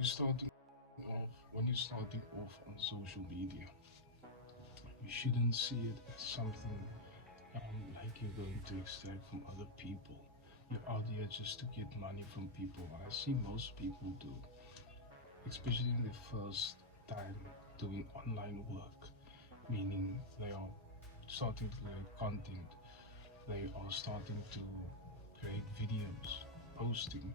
When you're starting off on social media, you shouldn't see it as something like you're going to extract from other people. You're out here just to get money from people. What I see most people do, especially in the first time doing online work, meaning they are starting to create content, they are starting to create videos, posting,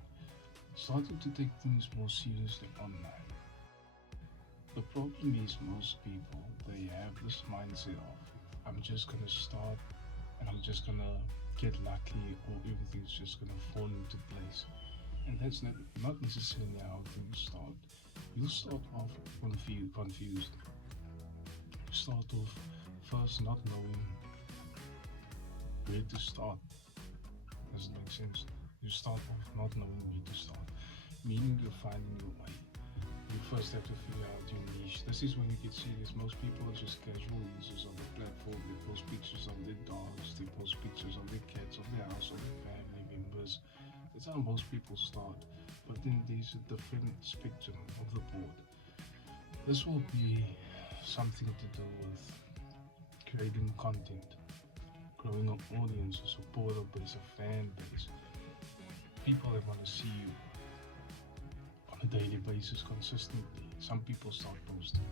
starting to take things more seriously online. The problem is most people they have this mindset of I'm just gonna start and I'm just gonna get lucky or everything's just gonna fall into place. And that's not necessarily how things start. You start off confused. You start off first not knowing where to start. Does it make sense? You start off not knowing where to start, meaning you're finding your way. You first have to figure out your niche. This is when you get serious. Most people are just casual users of the platform. They post pictures of their dogs, they post pictures of their cats, of their house, of their family members. That's how most people start. But then there's a different spectrum of the board. This will be something to do with creating content, growing an audience, a supporter base, a fan base, people that want to see you on a daily basis consistently. Some people start posting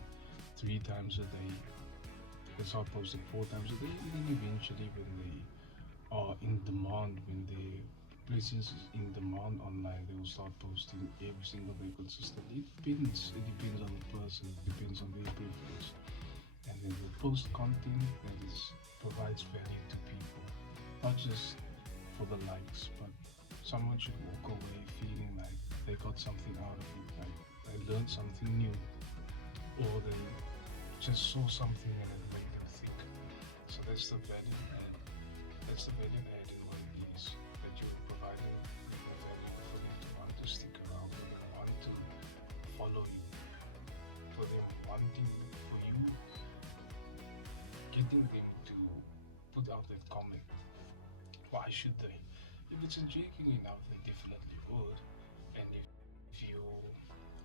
3 times a day. They can start posting 4 times a day, and then eventually, when they are in demand, when their presence is in demand online, they will start posting every single day consistently. It depends. It depends on the person. It depends on their preference. And then they'll post content that provides value to people, not just for the likes, but someone should walk away feeling like they got something out of it, like they learned something new, or they just saw something and it made them think. So that's the value add. That's the value add in what it is that you're providing the value for them to want to stick around, for them want to follow you, for them wanting for you, getting them to put out that comment. Why should they? If it's intriguing enough, they definitely would. And if you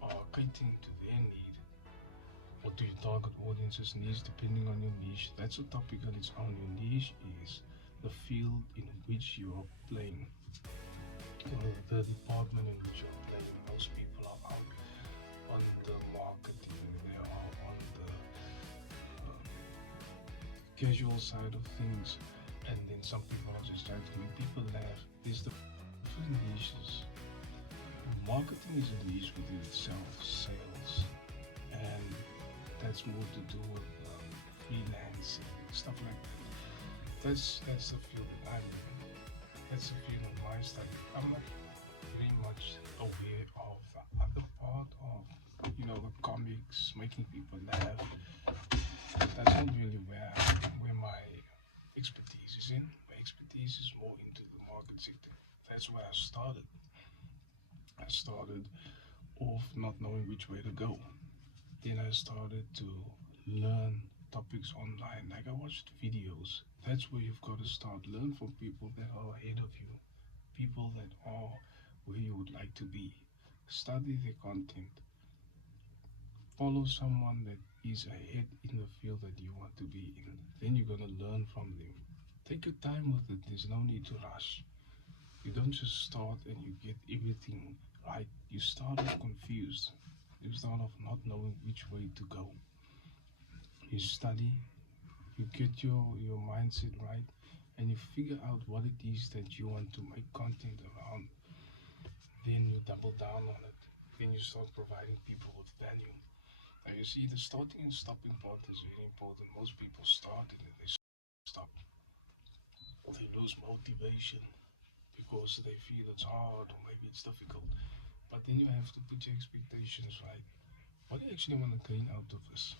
are catering to their need or to your target audience's needs, depending on your niche, that's a topic on its own. Your niche is the field in which you are playing, or the department in which you're playing. Most people are out on the marketing, they are on the um, casual side of things, and then some people are just trying to make people laugh. There's different niches. Marketing is a niche within itself, sales, and that's more to do with freelancing, stuff like that. That's the field that I'm in. That's the field of my study. I'm not very much aware of the other part of, the comics, making people laugh. That's not really where my expertise is in. My expertise is more into the market sector. That's where I started. I started off not knowing which way to go. Then I started to learn topics online. Like I watched videos. That's where you've got to start. Learn from people that are ahead of you, people that are where you would like to be. Study their content. Follow someone that is ahead in the field that you want to be in. Then you're going to learn from them. Take your time with it. There's no need to rush. You don't just start and you get everything right. You start off confused. You start off not knowing which way to go. You study, you get your mindset right, and you figure out what it is that you want to make content around. Then you double down on it. Then you start providing people with value. Now you see the starting and stopping part is very important. Most people start and then they stop. They lose motivation because they feel it's hard or maybe it's difficult. But then you have to put your expectations right. What do you actually want to gain out of this?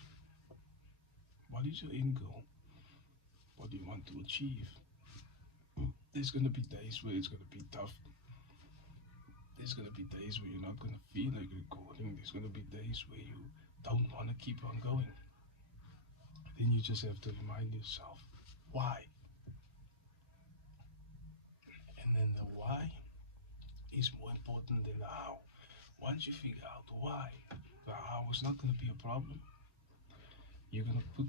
What is your end goal? What do you want to achieve? There's going to be days where it's going to be tough. There's going to be days where you're not going to feel like recording. There's going to be days where you don't want to keep on going. Then you just have to remind yourself why. And then the why is more important than the how. Once you figure out why, how it's not going to be a problem, you're going to put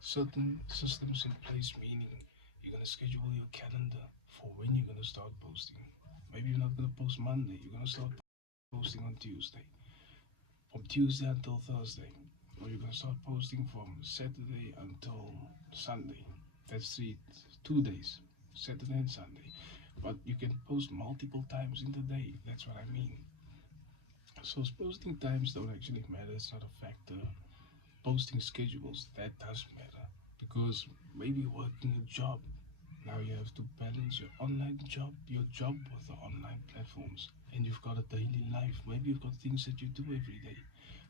certain systems in place, meaning you're going to schedule your calendar for when you're going to start posting. Maybe you're not going to post Monday, you're going to start posting on Tuesday, from Tuesday until Thursday, or you're going to start posting from Saturday until Sunday. That's 2 days, Saturday and Sunday. But you can post multiple times in the day. That's what I mean. So posting times don't actually matter. It's not a factor. Posting schedules, that does matter, because maybe you're working a job. Now you have to balance your online job, your job with the online platforms, and you've got a daily life. Maybe you've got things that you do every day.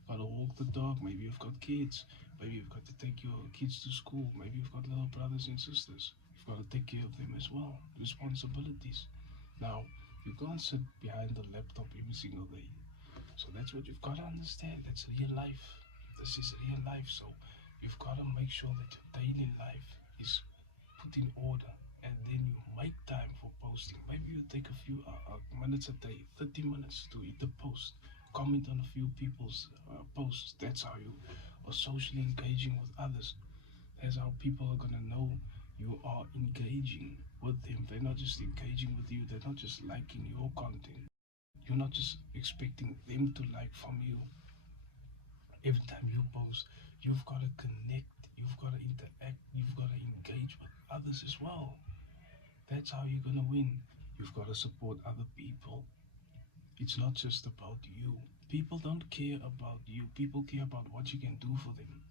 Got to walk the dog. Maybe you've got kids. Maybe you've got to take your kids to school. Maybe you've got little brothers and sisters. You've got to take care of them as well. Responsibilities. Now you can't sit behind the laptop every single day. So that's what you've got to understand. That's real life. This is real life. So you've got to make sure that your daily life is put in order, and then you make time for posting. Maybe you take a few minutes a day, 30 minutes to hit the post, comment on a few people's posts. That's how you are socially engaging with others. That's how people are going to know you are engaging with them. They're not just engaging with you, they're not just liking your content. You're not just expecting them to like from you. Every time you post, you've got to connect, you've got to interact, you've got to engage with others as well. That's how you're going to win. You've got to support other people. It's not just about you. People don't care about you. People care about what you can do for them.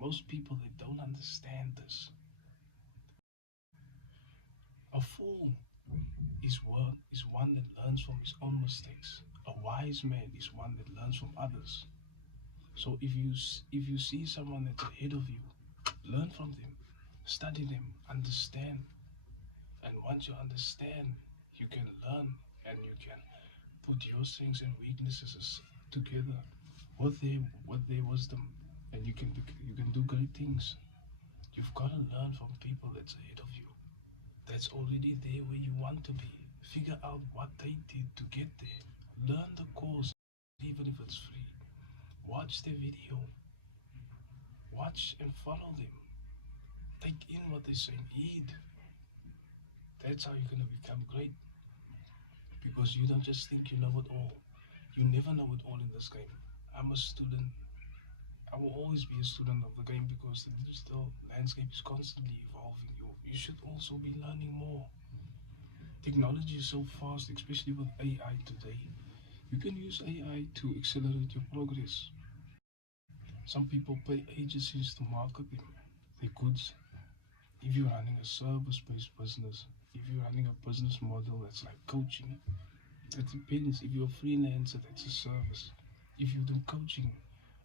Most people, they don't understand this. A fool is one that learns from his own mistakes. A wise man is one that learns from others. So if you see someone that's ahead of you, learn from them, study them, understand. And once you understand, you can learn, and you can put your strengths and weaknesses together with their wisdom, and you can do great things. You've got to learn from people that's ahead of you, that's already there where you want to be. Figure out what they did to get there. Learn the course, even if it's free. Watch their video. Watch and follow them. Take in what they're saying. Heed. That's how you're going to become great. Because you don't just think you know it all. You never know it all in this game. I'm a student. I will always be a student of the game, because the digital landscape is constantly evolving. You should also be learning more. Technology is so fast, especially with AI today. You can use AI to accelerate your progress. Some people pay agencies to market their goods. If you're running a service-based business, if you're running a business model that's like coaching, that depends. If you're a freelancer, that's a service. If you do coaching,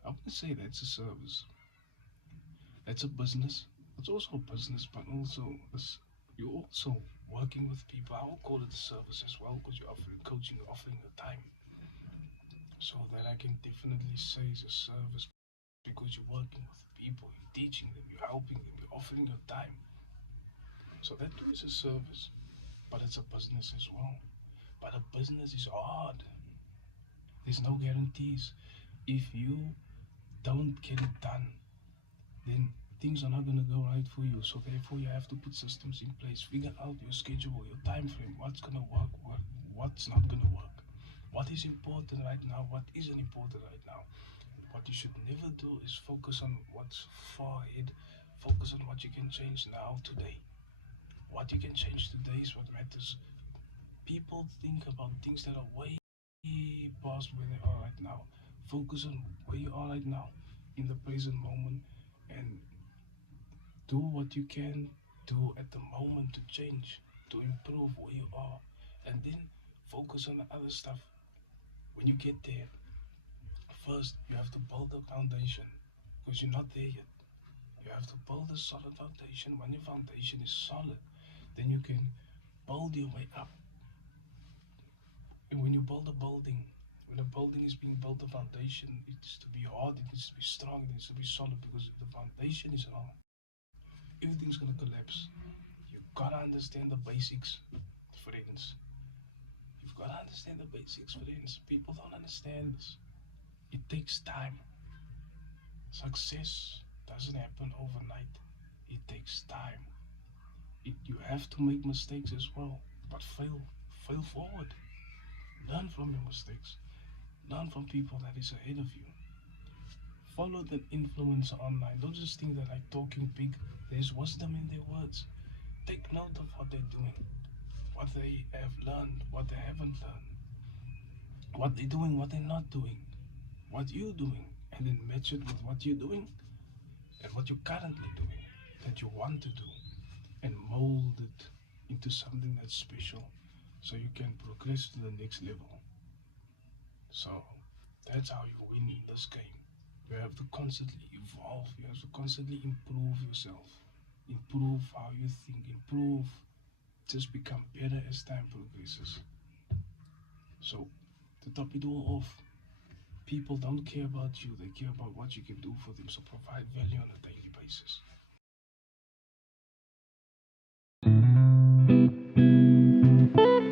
I wouldn't say that's a service. That's a business. It's also a business, but you're also working with people. I will call it a service as well, because you're offering coaching, you're offering your time. So that I can definitely say it's a service, because you're working with people, you're teaching them, you're helping them, you're offering your time. So that too is a service, but it's a business as well. But a business is hard. There's no guarantees. If you don't get it done, then things are not going to go right for you. So therefore, you have to put systems in place. Figure out your schedule, your time frame, what's going to work, what's not going to work, what is important right now, what isn't important right now. What you should never do is focus on what's far ahead. Focus on what you can change now, today. What you can change today is what matters. People think about things that are way past where they are right now. Focus on where you are right now, in the present moment, and do what you can do at the moment to change, to improve where you are, and then focus on the other stuff when you get there. First, you have to build a foundation, because you're not there yet. You have to build a solid foundation. When your foundation is solid, then you can build your way up. And when you build a building, when a building is being built, the foundation needs to be hard, it needs to be strong, it needs to be solid, because if the foundation is wrong, everything's gonna collapse. You gotta understand the basics, friends. You've You've got to understand the basics, friends. People don't understand this. It takes time. Success doesn't happen overnight. It takes time. You have to make mistakes as well, but fail forward. Learn from your mistakes. Learn from people that is ahead of you. Follow that influencer online. Don't just think they're like talking big. There's wisdom in their words. Take note of what they're doing, what they have learned, what they haven't learned, what they're doing, what they're not doing, what you're doing, and then match it with what you're doing and what you're currently doing that you want to do, and mold it into something that's special so you can progress to the next level. So that's how you win in this game. You have to constantly evolve, you have to constantly improve yourself, improve how you think, improve, just become better as time progresses. So to top it all off, people don't care about you, they care about what you can do for them. So provide value on a daily basis.